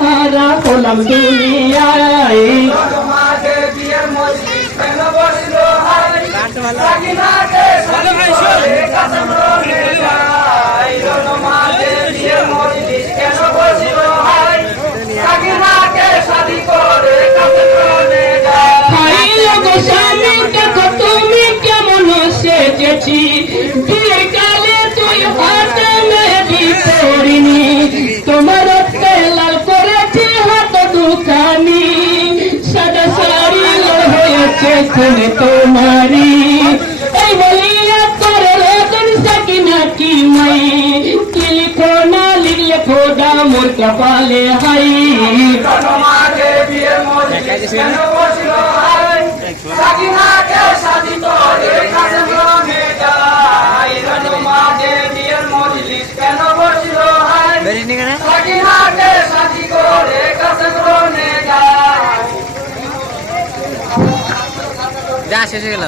হারা হলাম দুনিয়ায় মাঝে বিয়ের মজলিস কেন বসলো হাই সাকিনাকে শাদি করে কাসম রনে যায় মাঝে বিয়ের মজলিস কেন বসলো হাই সাকিনাকে শাদি করে কাসম রনে যায় হাই গো স্বামী দেখো তুমি কেমন সেজেছি বিয়ের কালে তুই হাতে মেহেদি করিনি তোমার লাল করেছি হাত দুখানি সাদা শাড়ি হয়েছে খুলে তোমারি এই বলিয়া করে রতন সাকিনা কি মাই কি লিখো না লিখলে খোদা মোর কপালে হাই মাঝে বিয়ের মজলিস কেন বসলো হাই সাকিনাকে শাদি করে কাসম রনে যায় মাঝে বিয়ের মজলিস কেন বসলো হাই সাকিনাকে শাদি করে কাসম রনে যায় যা শেষ হয়ে গেল।